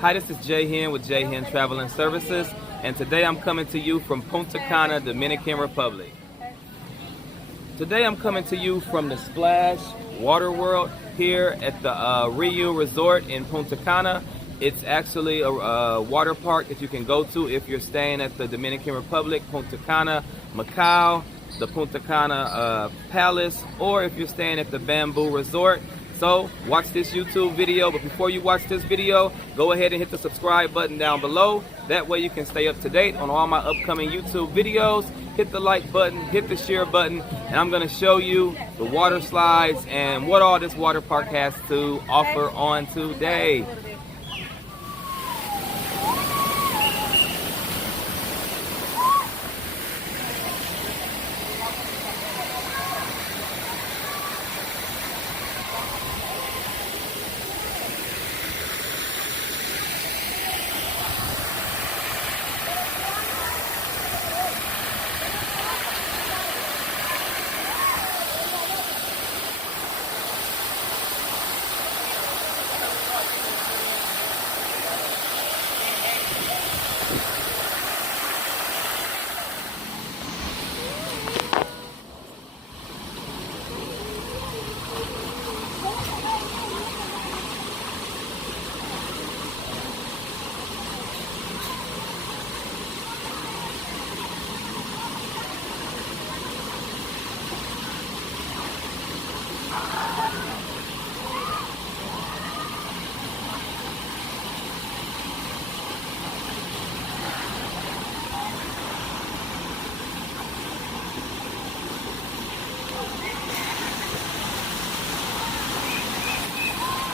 Hi, this is J-Hen with J-Hen Travel and Services, and today I'm coming to you from Punta Cana, Dominican Republic. Today I'm coming to you from the Splash Water World here at the Rio Resort in Punta Cana. It's actually a water park that you can go to if you're staying at the Dominican Republic, Punta Cana, Macau, the Punta Cana Palace, or if you're staying at the Bamboo Resort. So watch this YouTube video, but before you watch this video, go ahead and hit the subscribe button down below. That way you can stay up to date on all my upcoming YouTube videos. Hit the like button, hit the share button, and I'm going to show you the water slides and what all this water park has to offer on today.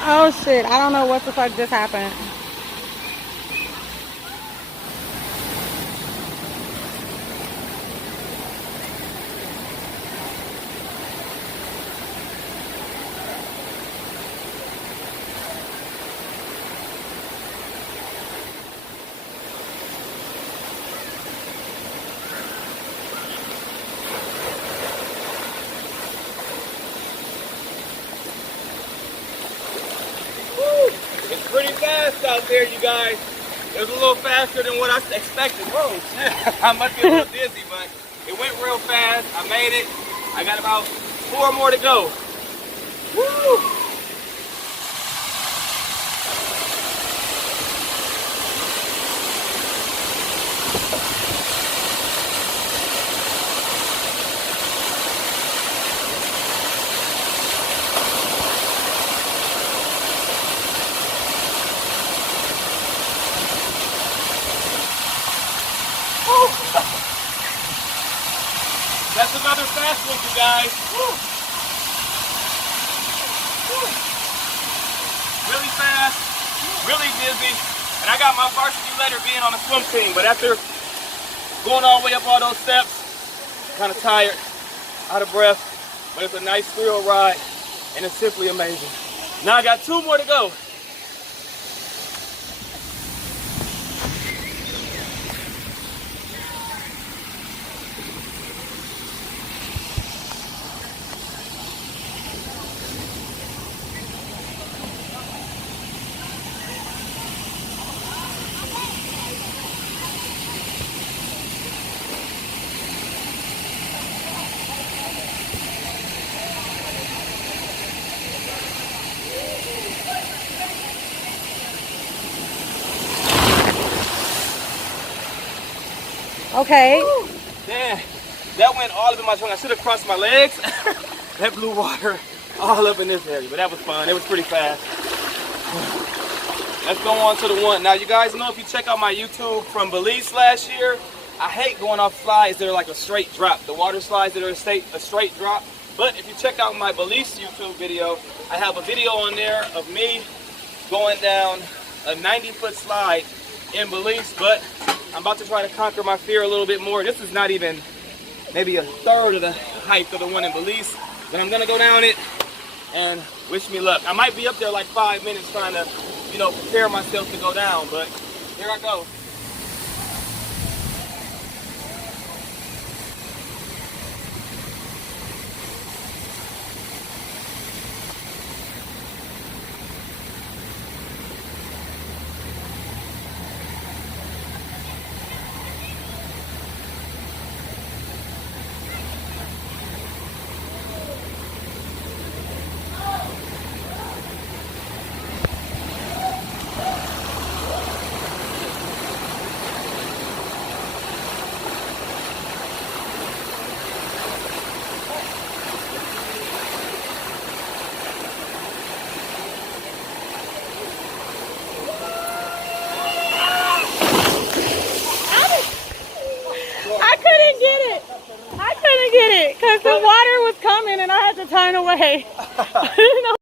Oh shit, I don't know what the fuck just happened. It's pretty fast out there, you guys. It was a little faster than what I expected. Whoa, shit. I must be a little dizzy, but it went real fast. I made it. I got about 4 more to go. Woo! That's another fast one, you guys. Woo. Woo. Really fast, really dizzy, and I got my varsity letter being on the swim team, but after going all the way up all those steps, kind of tired, out of breath, but it's a nice thrill ride, and it's simply amazing. Now I got 2 more to go. Okay. Man, that went all up in my tongue. I should have crossed my legs. That blew water all up in this area, but that was fun. It was pretty fast. Let's go on to the one. Now, you guys know if you check out my YouTube from Belize last year, I hate going off slides that are like a straight drop. The water slides that are a straight drop. But if you check out my Belize YouTube video, I have a video on there of me going down a 90-foot slide in Belize, but I'm about to try to conquer my fear a little bit more. This is not even maybe a third of the height of the one in Belize, but I'm gonna go down it and wish me luck. I might be up there like 5 minutes trying to, you know, prepare myself to go down, but here I go. to turn away. You know?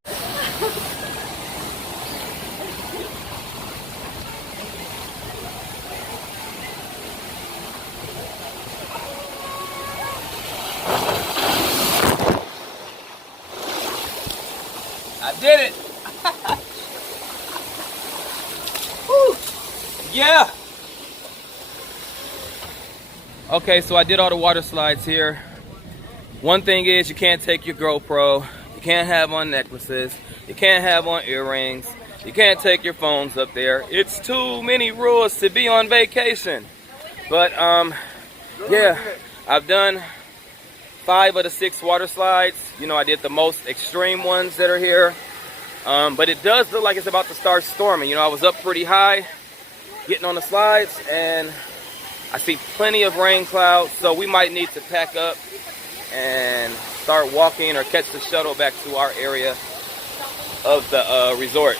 I did it. Woo. Yeah. Okay, so I did all the water slides here. One thing is you can't take your GoPro. You can't have on necklaces. You can't have on earrings. You can't take your phones up there. It's too many rules to be on vacation. But yeah, I've done 5 of the 6 water slides. You know, I did the most extreme ones that are here. But it does look like it's about to start storming. You know, I was up pretty high getting on the slides, and I see plenty of rain clouds, so we might need to pack up and start walking or catch the shuttle back to our area of the resort.